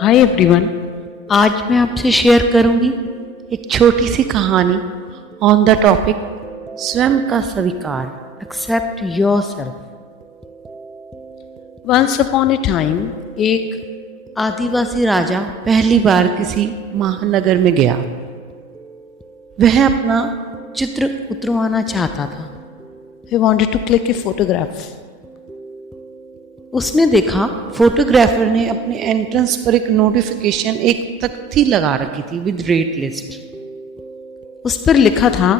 Hi everyone, आज मैं आपसे शेयर करूंगी एक छोटी सी कहानी ऑन द टॉपिक स्वयं का स्वीकार, accept yourself. Once upon a time एक आदिवासी राजा पहली बार किसी महानगर में गया। वह अपना चित्र उतरवाना चाहता था। He wanted to click a photograph. उसने देखा फोटोग्राफर ने अपने एंट्रेंस पर एक नोटिफिकेशन, एक तख्ती लगा रखी थी विद रेट लिस्ट। उस पर लिखा था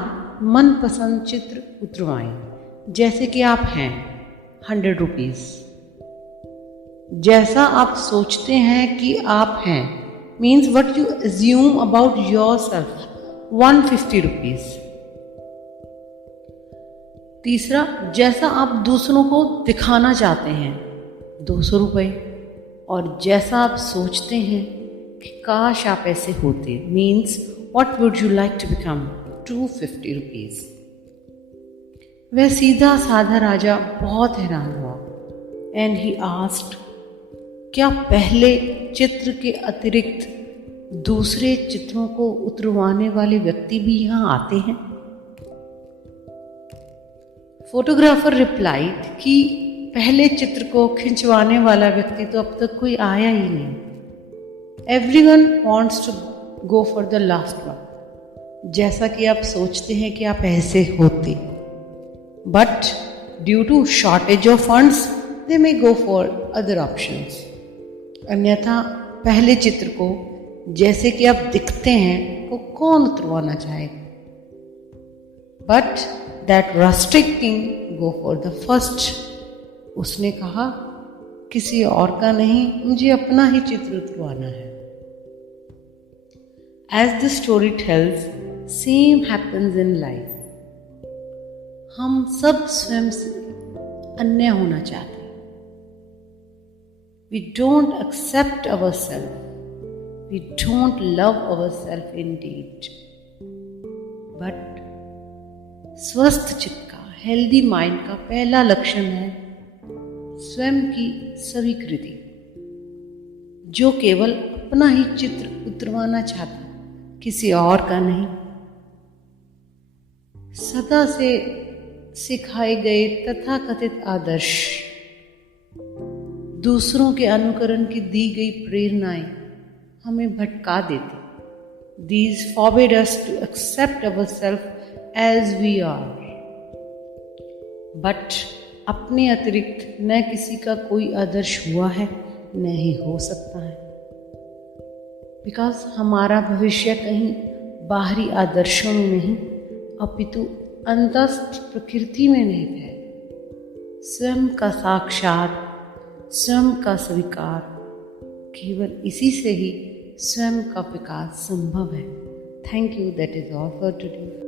मनपसंद चित्र उतरवाएं, जैसे कि आप हैं, 100 रुपीज। जैसा आप सोचते हैं कि आप हैं means what you assume about yourself, 150 rupees. तीसरा, जैसा आप दूसरों को दिखाना चाहते हैं, 200 रुपये। और जैसा आप सोचते हैं कि काश आप ऐसे होते means what would you like to become, 250 rupees. वह सीधा साधा राजा बहुत हैरान हुआ एंड ही आस्क्ड, क्या पहले चित्र के अतिरिक्त दूसरे चित्रों को उतरवाने वाले व्यक्ति भी यहाँ आते हैं? फोटोग्राफर रिप्लाइड कि पहले चित्र को खिंचवाने वाला व्यक्ति तो अब तक कोई आया ही नहीं। Everyone wants to go for the last one. जैसा कि आप सोचते हैं कि आप ऐसे होते, but due to shortage of funds they may go for other options. अन्यथा पहले चित्र को जैसे कि आप दिखते हैं को कौन उतरवाना चाहेगा? But that rustic king go for the first. उसने कहा, किसी और का नहीं, मुझे अपना ही चित्र उतरवाना है। As the story tells, same happens in life. हम सब स्वयं से अन्य होना चाहते हैं। We don't accept our self, we don't love our self indeed. But स्वस्थ चित्त का, हेल्दी माइंड का पहला लक्षण है स्वयं की स्वीकृति, जो केवल अपना ही चित्र उतरवाना चाहता, किसी और का नहीं। सदा से सिखाए गए तथाकथित आदर्श, दूसरों के अनुकरण की दी गई प्रेरणाएं हमें भटका देती। These forbid us to accept ourselves as we are. But अपने अतिरिक्त न किसी का कोई आदर्श हुआ है, न ही हो सकता है। बिकॉज हमारा भविष्य कहीं बाहरी आदर्शों में नहीं, अपितु अंतस्थ प्रकृति में निहित है। स्वयं का साक्षात, स्वयं का स्वीकार, केवल इसी से ही स्वयं का विकास संभव है। Thank you. That is all for today.